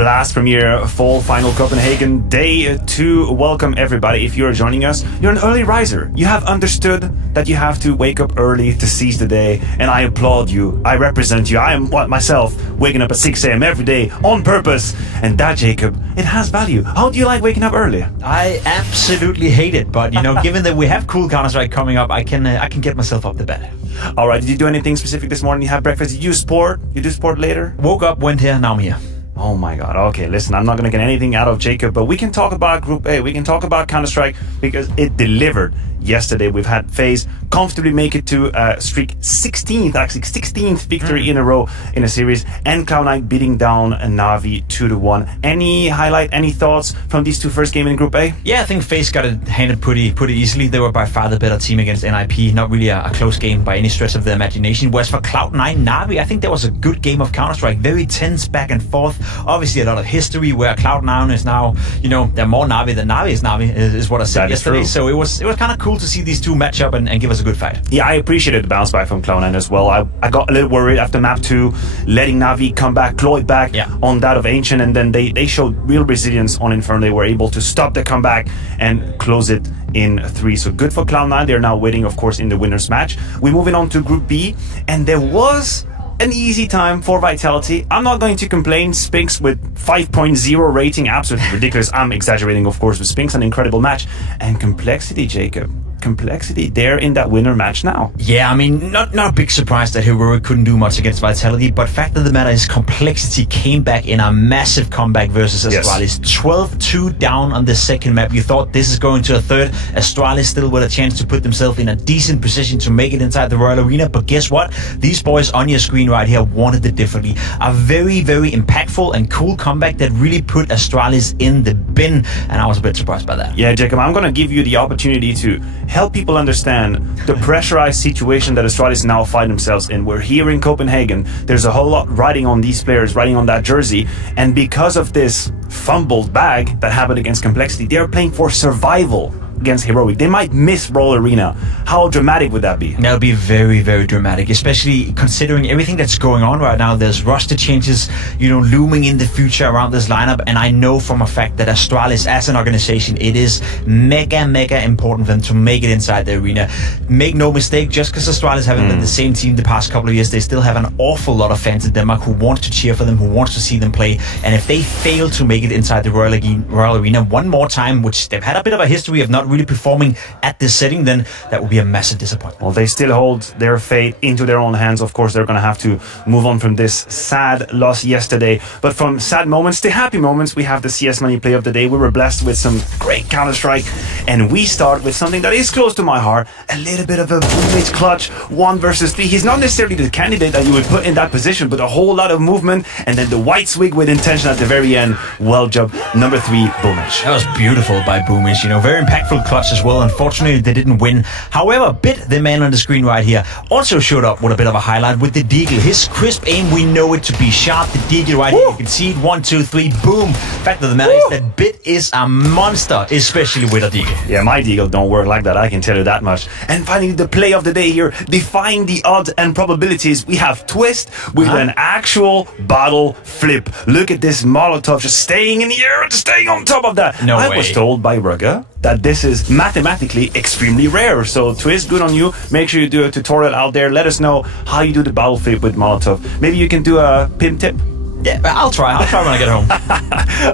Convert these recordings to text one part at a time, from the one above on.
Blast Premier Fall Final Copenhagen Day 2. Welcome everybody. If you're joining us, you're an early riser. You have understood that you have to wake up early to seize the day, and I applaud you. I represent you. I am myself waking up at 6 a.m. every day on purpose, and that, Jacob, it has value. How do you like waking up early? I absolutely hate it, but given that we have cool Counter-Strike coming up, I can get myself up to bed. All right. Did you do anything specific this morning? You have breakfast? Did you sport? You do sport later? Woke up, went here, now I'm here. Oh my God. Okay, listen, I'm not going to get anything out of Jacob, but we can talk about Group A. We can talk about Counter-Strike because it delivered yesterday. We've had FaZe comfortably make it to streak 16th victory in a row in a series, and Cloud9 beating down NAVI 2-1. Any highlight, any thoughts from these two first games in Group A? Yeah, I think FaZe got it handed pretty easily. They were by far the better team against NIP. Not really a close game by any stretch of the imagination. Whereas for Cloud9, NAVI, I think that was a good game of Counter-Strike. Very tense back and forth. Obviously a lot of history where Cloud9 is now, they're more NAVI than NAVI is NAVI, is what I said yesterday. True. So it was kind of cool to see these two match up and give us a good fight. Yeah, I appreciated the bounce back from Cloud9 as well. I got a little worried after map 2, letting Navi come back, claw it back on that of Ancient, and then they showed real resilience on Inferno. They were able to stop the comeback and close it in 3. So good for Cloud9. They're now waiting, of course, in the winner's match. We're moving on to Group B, and there was an easy time for Vitality. I'm not going to complain. Spinks with 5.0 rating, absolutely ridiculous. I'm exaggerating, of course, with Spinks, an incredible match. And Complexity, Jacob. Complexity, they're in that winner match now. Yeah, I mean, not a big surprise that Heroic couldn't do much against Vitality, but fact of the matter is Complexity came back in a massive comeback versus Astralis. 12-2 down on the second map. You thought this is going to a third. Astralis still with a chance to put themselves in a decent position to make it inside the Royal Arena, but guess what? These boys on your screen right here wanted it differently. A very, very impactful and cool comeback that really put Astralis in the bin, and I was a bit surprised by that. Yeah, Jacob, I'm going to give you the opportunity to help people understand the pressurized situation that Astralis now find themselves in. We're here in Copenhagen. There's a whole lot riding on these players, riding on that jersey, and because of this fumbled bag that happened against Complexity, they're playing for survival against Heroic. They might miss Roll Arena. How dramatic would that be? That would be very, very dramatic, especially considering everything that's going on right now. There's roster changes, looming in the future around this lineup, and I know from a fact that Astralis as an organization, it is mega important for them to make it inside the arena. Make no mistake, just because Astralis haven't been the same team the past couple of years, they still have an awful lot of fans in Denmark who want to cheer for them, who wants to see them play, and if they fail to make it inside the Royal Arena one more time, which they've had a bit of a history of not really performing at this setting, then that would be a massive disappointment. Well, they still hold their fate into their own hands. Of course, they're going to have to move on from this sad loss yesterday. But from sad moments to happy moments, we have the CS Money Play of the Day. We were blessed with some great Counter-Strike, and we start with something that is close to my heart, a little bit of a boomage clutch, 1 versus 3. He's not necessarily the candidate that you would put in that position, but a whole lot of movement, and then the white swig with intention at the very end. Well job. Number 3, boomage. That was beautiful by boomage. Very impactful clutch as well. Unfortunately, they didn't win. However, Bit, the man on the screen right here, also showed up with a bit of a highlight with the Deagle. His crisp aim, we know it to be sharp. The Deagle right here, you can see it. 1, 2, 3, boom. Fact of the matter is that Bit is a monster, especially with a Deagle. Yeah, my Deagle don't work like that, I can tell you that much. And finally, the play of the day here, defying the odds and probabilities. We have Twist with an actual bottle flip. Look at this Molotov just staying in the air and staying on top of that. No way. I was told by Rugga that this is mathematically extremely rare. So Twist, good on you. Make sure you do a tutorial out there. Let us know how you do the bottle flip with Molotov. Maybe you can do a pin tip. Yeah, I'll try when I get home.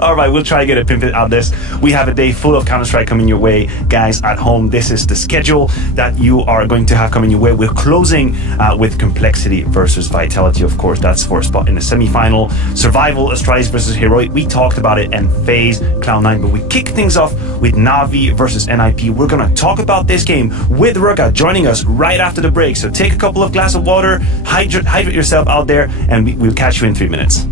All right, we'll try to get a pimp out of this. We have a day full of Counter-Strike coming your way. Guys, at home, this is the schedule that you are going to have coming your way. We're closing with Complexity versus Vitality, of course. That's for a spot in the semi-final. Survival, Astralis versus Heroic. We talked about it, and FaZe, Cloud9. But we kick things off with Navi versus NIP. We're going to talk about this game with Rugga joining us right after the break. So take a couple of glasses of water, hydrate yourself out there, and we'll catch you in 3 minutes.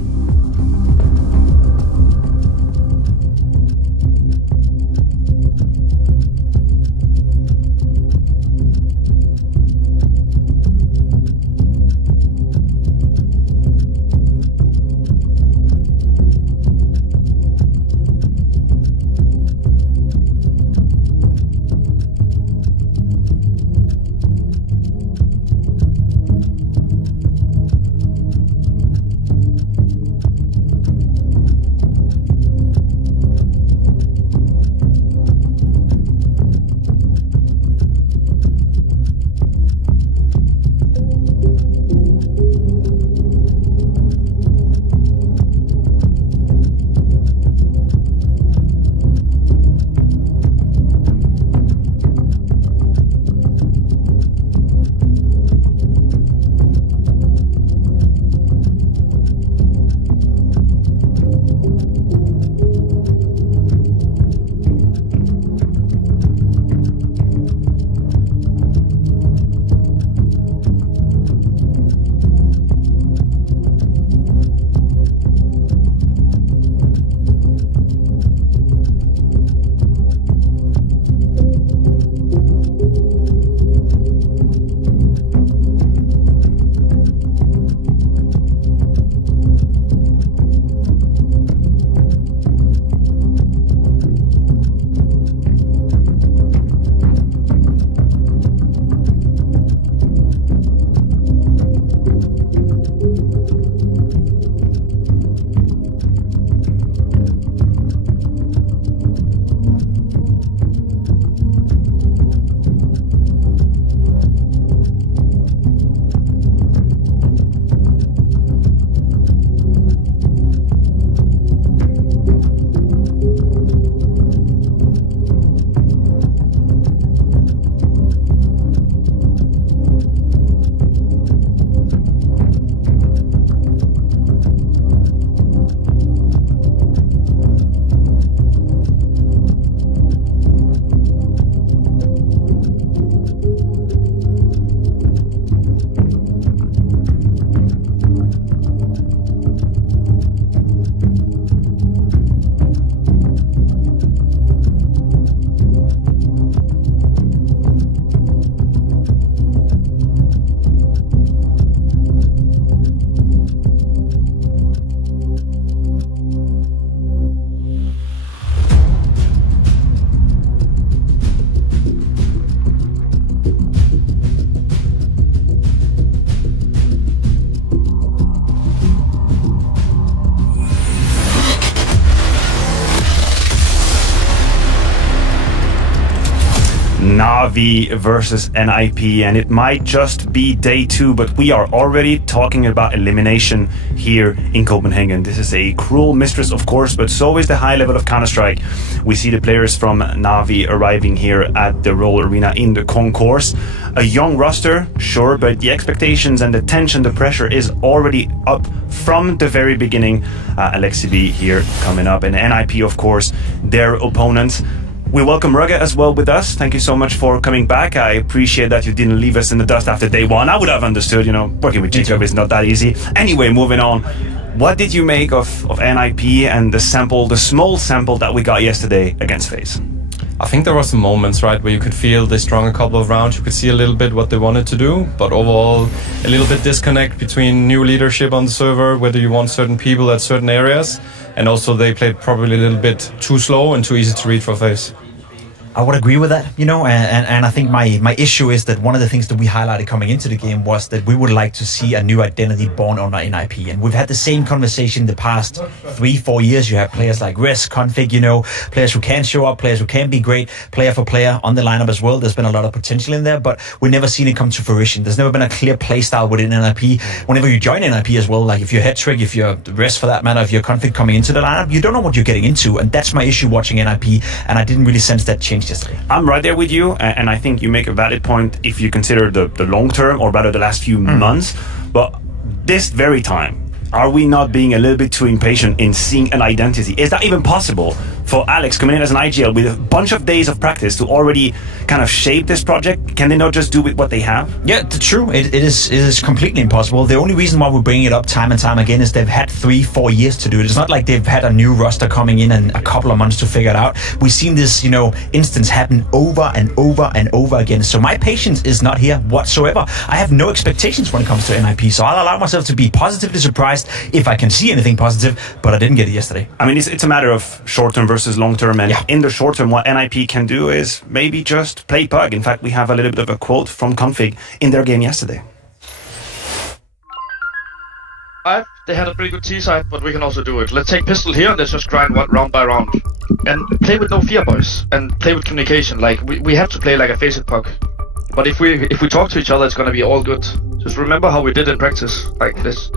NAVI versus NIP, and it might just be day 2, but we are already talking about elimination here in Copenhagen. This is a cruel mistress, of course, but so is the high level of Counter-Strike. We see the players from NAVI arriving here at the Roll Arena in the concourse. A young roster, sure, but the expectations and the tension, the pressure is already up from the very beginning. Alexi B here coming up, and NIP, of course, their opponents. We welcome Rugge as well with us. Thank you so much for coming back. I appreciate that you didn't leave us in the dust after day 1. I would have understood, working with Jacob is not that easy. Anyway, moving on. What did you make of NIP and the small sample that we got yesterday against FaZe? I think there were some moments, right, where you could feel they strung a couple of rounds. You could see a little bit what they wanted to do, but overall, a little bit disconnect between new leadership on the server, whether you want certain people at certain areas, and also they played probably a little bit too slow and too easy to read for FaZe. I would agree with that, and I think my issue is that one of the things that we highlighted coming into the game was that we would like to see a new identity born on our NIP, and we've had the same conversation the past 3-4 years. You have players like Risk, Config, players who can show up, players who can be great, player for player on the lineup as well. There's been a lot of potential in there, but we've never seen it come to fruition. There's never been a clear play style within NIP. Whenever you join NIP as well, like if you're Hetrick, if you're Risk for that matter, if you're Config coming into the lineup, you don't know what you're getting into, and that's my issue watching NIP, and I didn't really sense that change yesterday. I'm right there with you, and I think you make a valid point if you consider the long term, or rather the last few months. But this very time, are we not being a little bit too impatient in seeing an identity? Is that even possible for Alex coming in as an IGL with a bunch of days of practice to already kind of shape this project? Can they not just do with what they have? Yeah, true. It is completely impossible. The only reason why we bring it up time and time again is they've had 3-4 years to do it. It's not like they've had a new roster coming in and a couple of months to figure it out. We've seen this, instance happen over and over and over again. So my patience is not here whatsoever. I have no expectations when it comes to NIP. So I'll allow myself to be positively surprised if I can see anything positive, but I didn't get it yesterday. I mean, it's a matter of short-term versus long-term, and in the short-term, what NIP can do is maybe just play pug. In fact, we have a little bit of a quote from Config in their game yesterday. They had a pretty good T-side, but we can also do it. Let's take pistol here and let's just grind one round by round. And play with no fear, boys. And play with communication. Like, we have to play like a FaZe puck. But if we talk to each other, it's gonna be all good. Just remember how we did in practice, like this.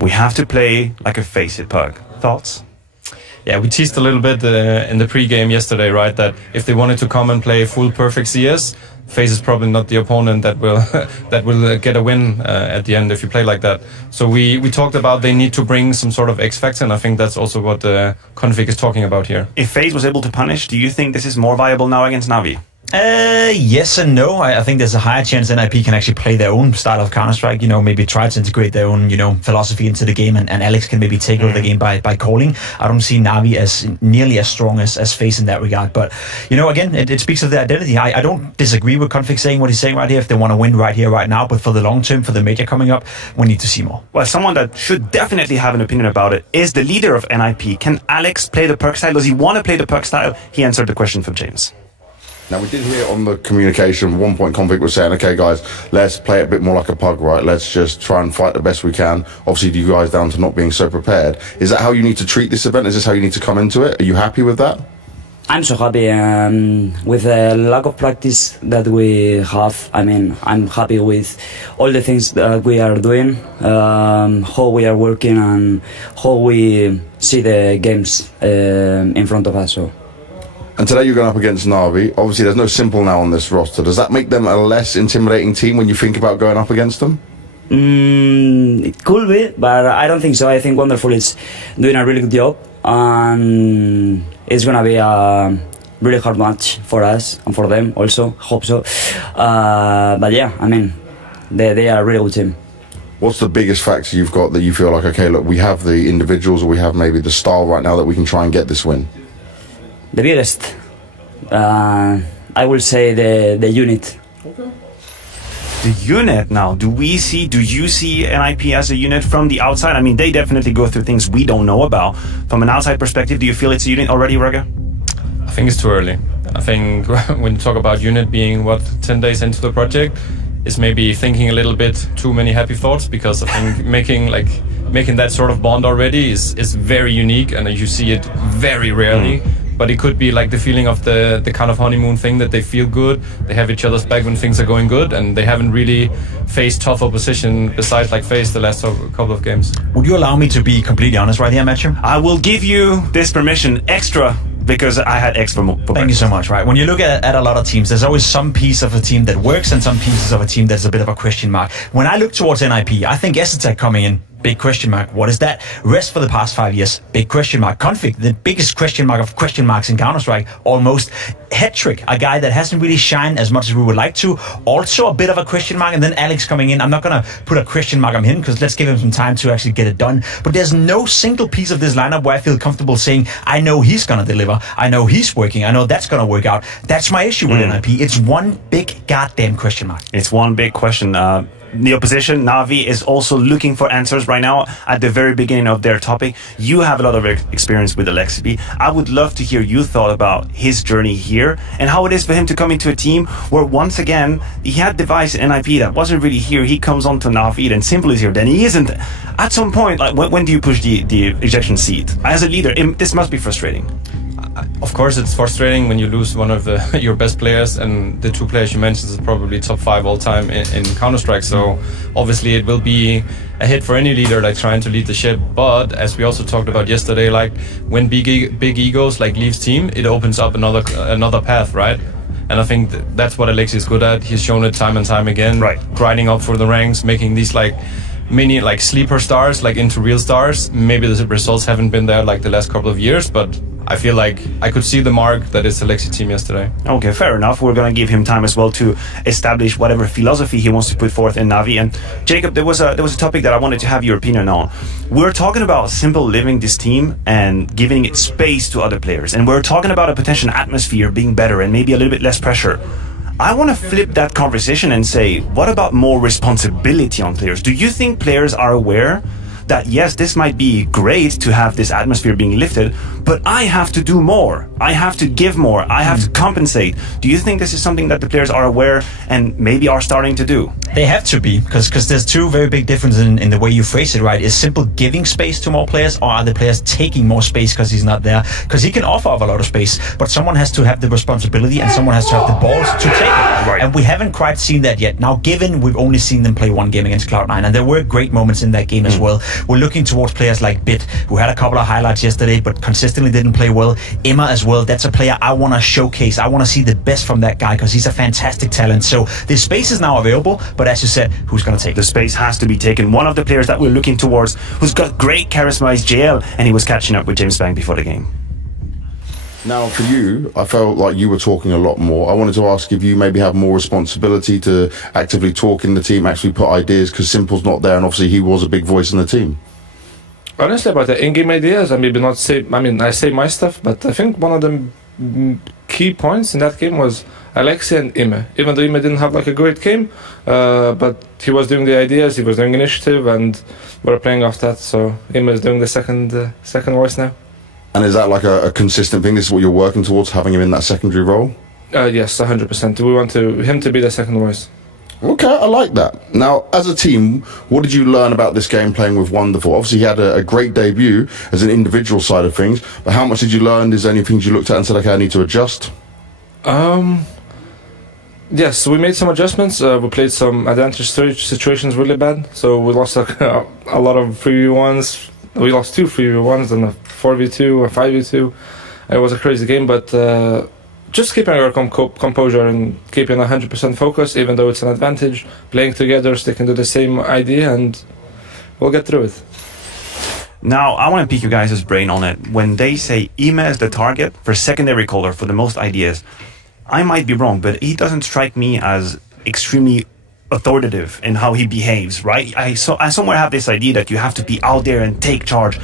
We have to play like a FaZe pug. Thoughts? Yeah, we teased a little bit in the pre-game yesterday, right? That if they wanted to come and play full perfect CS, FaZe is probably not the opponent that will get a win at the end if you play like that. So we talked about they need to bring some sort of X factor, and I think that's also what Config is talking about here. If FaZe was able to punish, do you think this is more viable now against NAVI? Yes and no. I think there's a higher chance NIP can actually play their own style of Counter-Strike, maybe try to integrate their own, philosophy into the game, and Alex can maybe take over the game by calling. I don't see NAVI as nearly as strong as FaZe in that regard. But, again, it speaks of their identity. I don't disagree with Config saying what he's saying right here if they want to win right here, right now. But for the long term, for the major coming up, we need to see more. Well, someone that should definitely have an opinion about it is the leader of NIP. Can Alex play the perk style? Does he want to play the perk style? He answered the question from James. Now, we did hear on the communication, one point Config was saying, okay, guys, let's play it a bit more like a pug, right? Let's just try and fight the best we can. Obviously, you guys down to not being so prepared. Is that how you need to treat this event? Is this how you need to come into it? Are you happy with that? I'm so happy with the lack of practice that we have. I mean, I'm happy with all the things that we are doing, how we are working, and how we see the games in front of us. So. And today you're going up against NAVI. Obviously, there's no simple now on this roster. Does that make them a less intimidating team when you think about going up against them? It could be, but I don't think so. I think Wonderful is doing a really good job, and it's going to be a really hard match for us and for them also. Hope so. But yeah, I mean, they are a really good team. What's the biggest factor you've got that you feel like, okay, look, we have the individuals, or we have maybe the style right now that we can try and get this win? The biggest, I will say the unit. Okay. The unit now, do you see NIP as a unit from the outside? I mean, they definitely go through things we don't know about. From an outside perspective, do you feel it's a unit already, Rugge? I think it's too early. I think when you talk about unit being, 10 days into the project, is maybe thinking a little bit too many happy thoughts, because I think making that sort of bond already is very unique, and you see it very rarely. but it could be like the feeling of the kind of honeymoon thing, that they feel good, they have each other's back when things are going good, and they haven't really faced tough opposition besides like FaZe the last couple of games. Would you allow me to be completely honest right here, Matthew? I will give you this permission extra because I had extra more. Thank you so much. Right, when you look at a lot of teams, there's always some piece of a team that works and some pieces of a team that's a bit of a question mark. When I look towards NIP, I think Essetec coming in, big question mark. What is that? Rest for the past 5 years, big question mark. Config, the biggest question mark of question marks in Counter-Strike, almost. Hetrick, a guy that hasn't really shined as much as we would like to, also a bit of a question mark. And then Alex coming in, I'm not going to put a question mark on him because let's give him some time to actually get it done. But there's no single piece of this lineup where I feel comfortable saying, I know he's going to deliver, I know he's working, I know that's going to work out. That's my issue with NIP. It's one big goddamn question mark. It's one big question. The opposition, NAVI, is also looking for answers right now at the very beginning of their topic. You have a lot of experience with Alexi. I would love to hear your thought about his journey here and how it is for him to come into a team where once again he had device in NIP that wasn't really here. He comes on to NAVI and Simple is here. Then he isn't. At some point, like when do you push the ejection seat? As a leader, this must be frustrating. Of course, it's frustrating when you lose one of your best players, and the two players you mentioned is probably top 5 all time in Counter-Strike. So obviously it will be a hit for any leader, like trying to lead the ship. But as we also talked about yesterday, like when big egos like leaves team, it opens up another path, right? And I think that's what Alexi is good at. He's shown it time and time again, right? Grinding up for the ranks, making these like many like sleeper stars like into real stars. Maybe the results haven't been there like the last couple of years, but I feel like I could see the mark that is Alexi team yesterday. Okay, fair enough. We're going to give him time as well to establish whatever philosophy he wants to put forth in NAVI. And Jacob, there was a topic that I wanted to have your opinion on. We're talking about Simple living this team and giving it space to other players. And we're talking about a potential atmosphere being better and maybe a little bit less pressure. I want to flip that conversation and say, what about more responsibility on players? Do you think players are aware that yes, this might be great to have this atmosphere being lifted, but I have to do more. I have to give more. I have to compensate. Do you think this is something that the players are aware and maybe are starting to do? They have to be, because there's two very big differences in the way you phrase it, right? Is Simple giving space to more players, or are the players taking more space because he's not there? Because he can offer up a lot of space, but someone has to have the responsibility and someone has to have the balls to take it. Right. And we haven't quite seen that yet. Now, given we've only seen them play one game against Cloud9, and there were great moments in that game as well. We're looking towards players like Bit, who had a couple of highlights yesterday, but consistently didn't play well. Emma as well, that's a player I want to showcase. I want to see the best from that guy because he's a fantastic talent. So the space is now available, but as you said, who's going to take it? The space has to be taken. One of the players that we're looking towards, who's got great charisma, is JL, and he was catching up with James Bang before the game. Now, for you, I felt like you were talking a lot more. I wanted to ask if you maybe have more responsibility to actively talk in the team, actually put ideas, because Simple's not there, and obviously he was a big voice in the team. Honestly, about the in-game ideas, I maybe not say. I mean, I say my stuff, but I think one of the key points in that game was Alexi and Ime. Even though Ime didn't have like a great game, but he was doing the ideas, he was doing initiative, and we're playing off that. So Ime is doing the second voice now. And is that like a consistent thing? This is what you're working towards, having him in that secondary role? Yes, 100%. We want him to be the second voice. Okay, I like that. Now, as a team, what did you learn about this game playing with Wonderful? Obviously, he had a great debut as an individual side of things, but how much did you learn? Is there any things you looked at and said, okay, I need to adjust? Yes, we made some adjustments. We played some advantage situations really bad, so we lost a lot of 3v1s. We lost 2 3v1s and a 4v2, a 5v2. It was a crazy game, but just keeping our composure and keeping 100% focus, even though it's an advantage, playing together, sticking to the same idea, and we'll get through it. Now, I want to pick you guys' brain on it. When they say Ime is the target for secondary caller for the most ideas, I might be wrong, but he doesn't strike me as extremely authoritative in how he behaves, right? I somewhere have this idea that you have to be out there and take charge.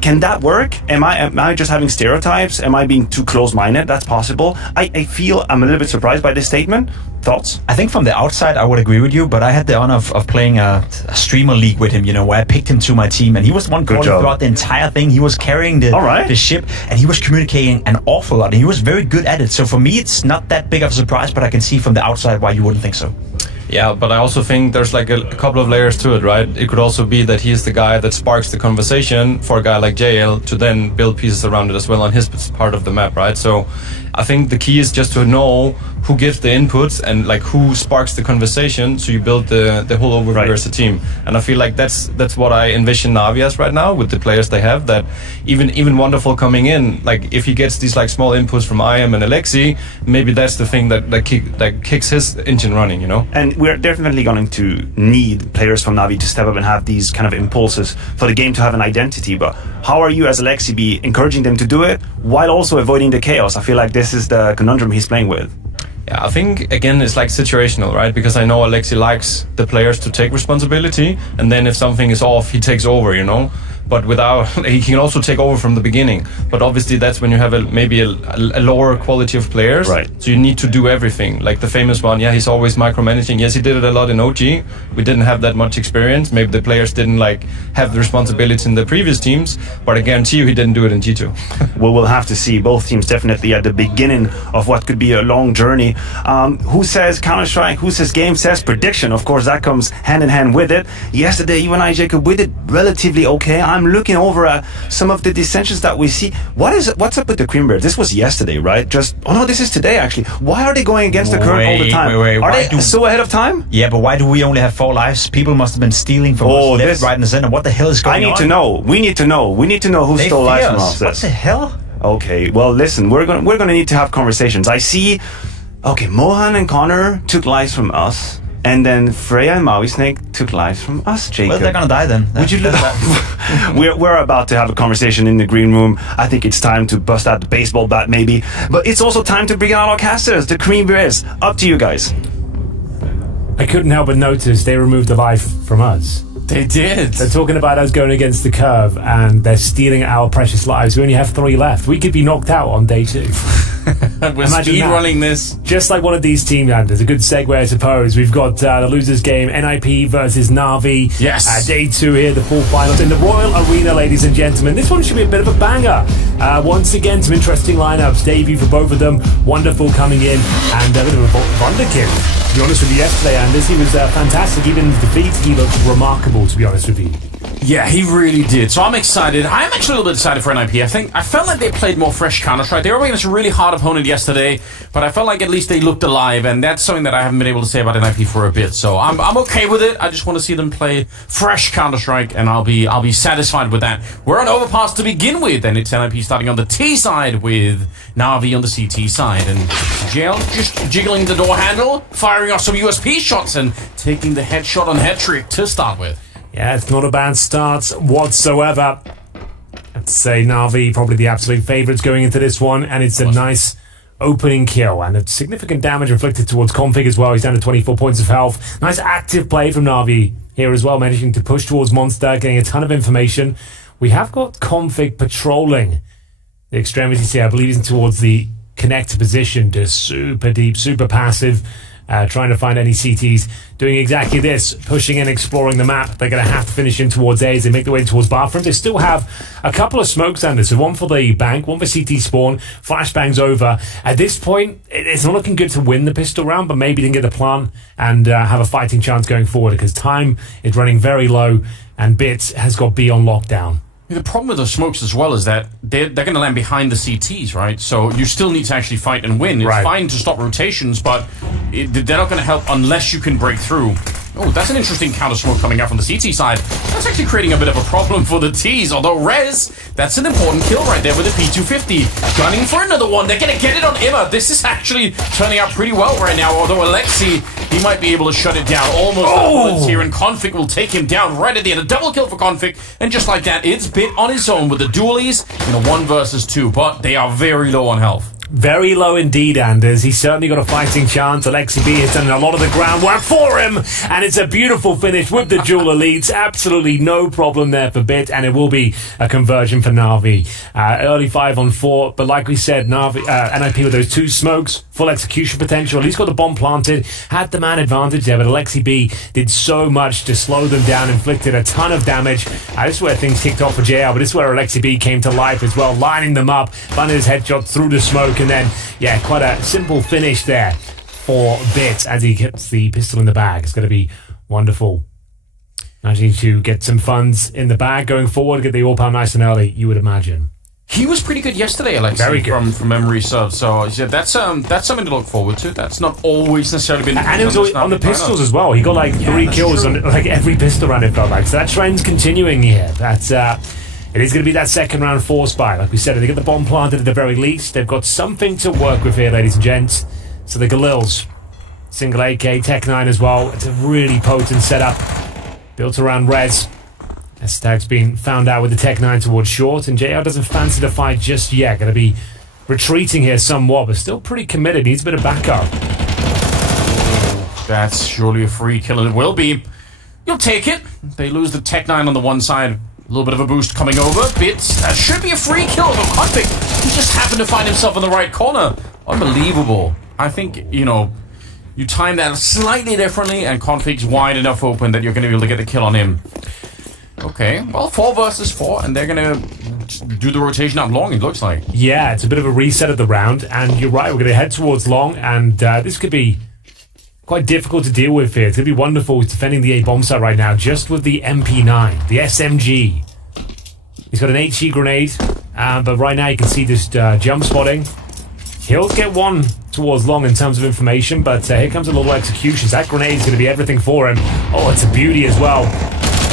Can that work? Am I just having stereotypes? Am I being too close-minded? That's possible. I feel I'm a little bit surprised by this statement. Thoughts? I think from the outside I would agree with you, but I had the honor of playing a streamer league with him, you know, where I picked him to my team, and he was one calling throughout the entire thing. He was carrying the ship, and he was communicating an awful lot, and he was very good at it. So for me, it's not that big of a surprise, but I can see from the outside why you wouldn't think so. Yeah, but I also think there's like a couple of layers to it, right? It could also be that he's the guy that sparks the conversation for a guy like JL to then build pieces around it as well on his part of the map, right? So I think the key is just to know who gives the inputs and like who sparks the conversation, so you build the whole overview as a team. And I feel like that's what I envision Navi as right now with the players they have. That even Wonderful coming in, like if he gets these like small inputs from IM and Alexi, maybe that's the thing that kicks his engine running, you know. And we're definitely going to need players from Navi to step up and have these kind of impulses for the game to have an identity. But how are you as Alexi be encouraging them to do it while also avoiding the chaos? I feel like this is the conundrum he's playing with. Yeah, I think again it's like situational, right? Because I know Alexi likes the players to take responsibility, and then if something is off, he takes over, you know. But he can also take over from the beginning. But obviously that's when you have maybe a lower quality of players. Right. So you need to do everything. Like the famous one, yeah, he's always micromanaging. Yes, he did it a lot in OG. We didn't have that much experience. Maybe the players didn't like have the responsibility in the previous teams. But I guarantee you he didn't do it in G2. Well, we'll have to see. Both teams definitely at the beginning of what could be a long journey. Who says Counter-Strike? Who says game? Says prediction. Of course, that comes hand in hand with it. Yesterday, you and I, Jacob, we did relatively okay. I'm looking over at some of the dissensions that we see. What's up with the Cream Bears? This was yesterday, right? No, this is today actually. Why are they going against the current all the time? Are they so ahead of time? Yeah, but why do we only have 4 lives? People must have been stealing from us left, right, and center. What the hell is going on? I need to know. We need to know. We need to know who stole lives from us. What the hell? Okay, well, listen, we're gonna need to have conversations. I see. Okay, Mohan and Connor took lives from us. And then Freya and Maui Snake took lives from us, Jacob. Well, they're gonna die then. Would you look we're about to have a conversation in the green room. I think it's time to bust out the baseball bat, maybe. But it's also time to bring out our casters, the Cream Bears. Up to you guys. I couldn't help but notice they removed the life from us. They did. They're talking about us going against the curve, and they're stealing our precious lives. We only have 3 left. We could be knocked out on day 2. We're speedrunning this. Just like one of these team landers. A good segue, I suppose. We've got the losers game, NIP versus NAVI. Yes. Day 2 here, the 4 finals in the Royal Arena, ladies and gentlemen. This one should be a bit of a banger. Once again, some interesting lineups. Debut for both of them. Wonderful coming in, and a bit of a wonderkid. To be honest with you, yesterday, Anders, he was fantastic. Even in defeat, he looked remarkable, to be honest with you. Yeah, he really did. So I'm excited. I'm actually a little bit excited for NIP. I felt like they played more fresh Counter-Strike. They were against a really hard opponent yesterday, but I felt like at least they looked alive, and that's something that I haven't been able to say about NIP for a bit. So I'm okay with it. I just want to see them play fresh Counter-Strike, and I'll be satisfied with that. We're on Overpass to begin with, and it's NIP starting on the T side with Navi on the CT side, and JL just jiggling the door handle, firing off some USP shots, and taking the headshot on head trick to start with. Yeah, it's not a bad start whatsoever. I'd say Navi probably the absolute favourites going into this one, and it's a nice opening kill and a significant damage inflicted towards Config as well. He's down to 24 points of health. Nice active play from Navi here as well, managing to push towards Monster, getting a ton of information. We have got Config patrolling the extremities here. I believe he's towards the connect position, just super deep, super passive. Trying to find any CTs, doing exactly this, pushing and exploring the map. They're going to have to finish in towards A as they make their way towards bathroom. They still have a couple of smokes under, so one for the bank, one for CT spawn, flashbangs over. At this point, it's not looking good to win the pistol round, but maybe they can get the plan and have a fighting chance going forward, because time is running very low and Bits has got B on lockdown. The problem with those smokes as well is that they're going to land behind the CTs, right? So you still need to actually fight and win. It's fine to stop rotations, but they're not going to help unless you can break through. Oh, that's an interesting counter smoke coming out from the CT side. That's actually creating a bit of a problem for the Ts, although Rez, that's an important kill right there with the P250. Gunning for another one. They're going to get it on Emma. This is actually turning out pretty well right now, although Alexi, he might be able to shut it down. Almost bullets here, and Config will take him down right at the end. A double kill for Config, and just like that, it's Bit on his own with the dualies in a 1 versus 2, but they are very low on health. Very low indeed, Anders. He's certainly got a fighting chance. Alexi B has done a lot of the groundwork for him, and it's a beautiful finish with the dual elites. Absolutely no problem there for Bit, and it will be a conversion for Navi. Early 5-on-4, but like we said, Navi, NIP with those 2 smokes, full execution potential. At least got the bomb planted, had the man advantage there, but Alexi B did so much to slow them down, inflicted a ton of damage. This is where things kicked off for JL, but this is where Alexi B came to life as well, lining them up, finding his headshot through the smoke. And then, yeah, quite a simple finish there for bits as he gets the pistol in the bag. It's going to be wonderful. Managing to get some funds in the bag going forward, get the all-power nice and early, you would imagine. He was pretty good yesterday, Alexi. Very good. From memory serves. So yeah, that's something to look forward to. That's not always necessarily been. And it was on the pistols as well. He got like 3 kills on like every pistol round, it felt like. So that trend's continuing here. That's it is going to be that second round force buy. Like we said, they get the bomb planted at the very least. They've got something to work with here, ladies and gents. So the Galils, single AK, Tech 9 as well. It's a really potent setup built around Rez. S-Tag's been found out with the Tech 9 towards short, and JR doesn't fancy the fight just yet. Going to be retreating here somewhat, but still pretty committed. Needs a bit of backup. That's surely a free kill, and it will be. You'll take it. They lose the Tech 9 on the one side. A little bit of a boost coming over. Bits. That should be a free kill of a Config. He just happened to find himself in the right corner. Unbelievable. I think, you time that slightly differently, and Config's wide enough open that you're going to be able to get the kill on him. Okay, well, 4 versus 4, and they're going to do the rotation up long, it looks like. Yeah, it's a bit of a reset of the round, and you're right, we're going to head towards long, and this could be quite difficult to deal with here. It's going to be wonderful defending the A bomb site right now, just with the MP9, the SMG. He's got an HE grenade, but right now you can see this jump spotting. He'll get one towards long in terms of information, but here comes a little executions. That grenade is going to be everything for him. Oh, it's a beauty as well.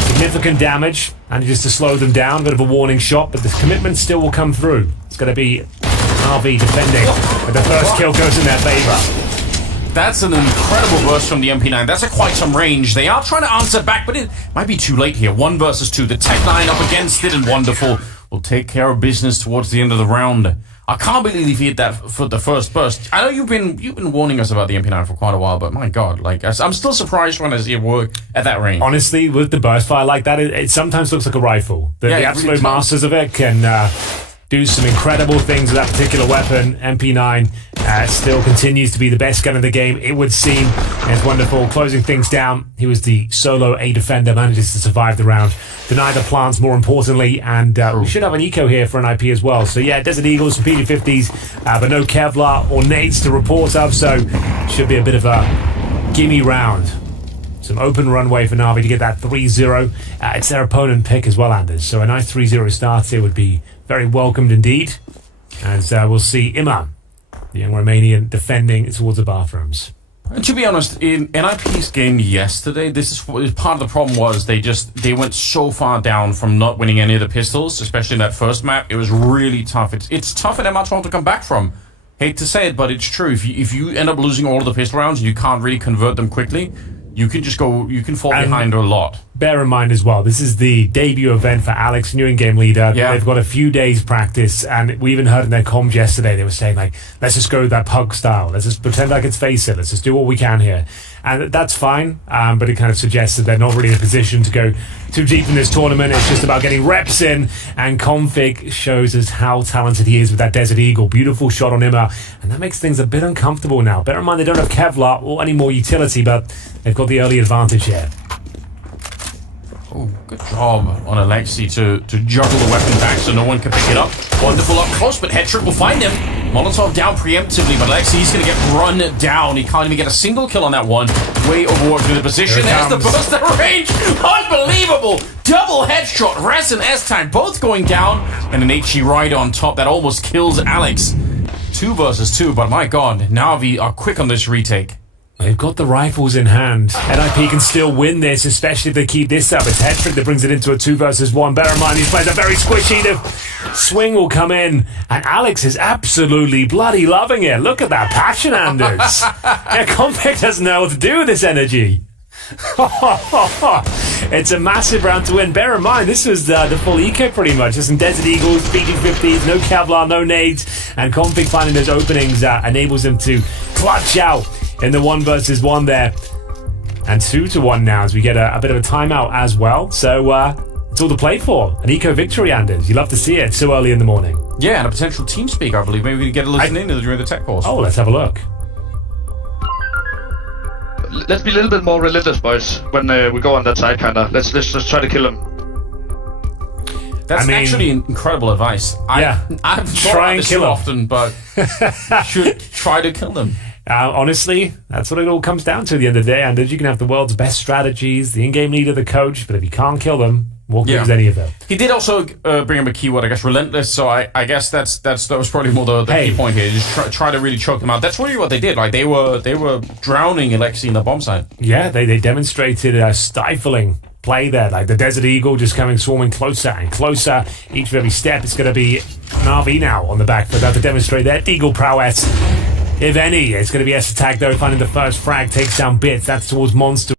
Significant damage, and just to slow them down, a bit of a warning shot, but the commitment still will come through. It's going to be NAVI defending, but the first kill goes in their favor. That's an incredible burst from the MP9. That's quite some range. They are trying to answer back, but it might be too late here. 1 versus 2. The Tech 9 up against it, and Wonderful will take care of business towards the end of the round. I can't believe he hit that for the first burst. I know you've been warning us about the MP9 for quite a while, but my God, I'm still surprised when I see it work at that range. Honestly, with the burst fire like that, it sometimes looks like a rifle. The absolute really masters of it can do some incredible things with that particular weapon. MP9 still continues to be the best gun in the game, it would seem. And it's wonderful. Closing things down. He was the solo A defender, manages to survive the round. Deny the plants, more importantly, and we should have an eco here for an IP as well. So yeah, Desert Eagles, some PD-50s, but no Kevlar or nades to report of, so should be a bit of a gimme round. Some open runway for NAVI to get that 3-0. It's their opponent pick as well, Anders. So a nice 3-0 start here would be very welcomed indeed. As we'll see Imam, the young Romanian, defending towards the bathrooms. And to be honest, in NIP's game yesterday, this is part of the problem was they went so far down from not winning any of the pistols, especially in that first map. It was really tough. It's tough at MR12 to come back from. Hate to say it, but it's true. If you end up losing all of the pistol rounds and you can't really convert them quickly, you can fall behind a lot. Bear in mind as well, this is the debut event for Alex, new in-game leader. Yeah. They've got a few days practice, and we even heard in their comms yesterday, they were saying, let's just go with that pug style. Let's just pretend like it's FaZe. Let's just do what we can here. And that's fine, but it kind of suggests that they're not really in a position to go too deep in this tournament. It's just about getting reps in, and Config shows us how talented he is with that Desert Eagle. Beautiful shot on Imma, and that makes things a bit uncomfortable now. Bear in mind, they don't have Kevlar or any more utility, but they've got the early advantage here. Oh, good job on Alexi to juggle the weapon back so no one can pick it up. Wonderful up close, but Head Trick will find him. Molotov down preemptively, but Alexi's going to get run down. He can't even get a single kill on that one. Way overworked through the position. There's the burst at range. Unbelievable. Double headshot. Rez and S-Time both going down. And an HE right on top that almost kills Alex. 2 versus 2, but my God, NAVI are quick on this retake. They've got the rifles in hand. NIP can still win this, especially if they keep this up. It's Headtrick that brings it into a 2 versus 1. Bear in mind, these players are very squishy. The swing will come in, and Alex is absolutely bloody loving it. Look at that passion, Anders. Yeah, Config doesn't know what to do with this energy. It's a massive round to win. Bear in mind, this was the full eco pretty much. There's some Desert Eagles, PD-50s, no Kevlar, no nades, and Config finding those openings enables them to clutch out in the 1 versus 1 there. And 2-1 now as we get a bit of a timeout as well. So it's all to play for. An eco victory, Anders. You love to see it so early in the morning. Yeah, and a potential team speak, I believe. Maybe we can get a listen in during the tech course. Oh, let's have a look. Let's be a little bit more relentless, boys, when we go on that side, kinda. Let's just try to kill him. That's actually incredible advice. Yeah. I've thought about this too often, but should try to kill them. Honestly, that's what it all comes down to at the end of the day. And you can have the world's best strategies, the in-game leader, the coach, but if you can't kill them, what good is any of them? He did also bring up a keyword, I guess, relentless. So I guess that was probably more the key point here. Just try to really choke them out. That's really what they did. Like they were drowning Alexi in the bomb site. Yeah, they demonstrated a stifling play there. Like the Desert Eagle just swarming closer and closer. Each and every step, it's going to be NAVI now on the back foot to demonstrate their Eagle prowess. If any, it's going to be S attack though, finding the first frag, takes down Bits. That's towards Monster.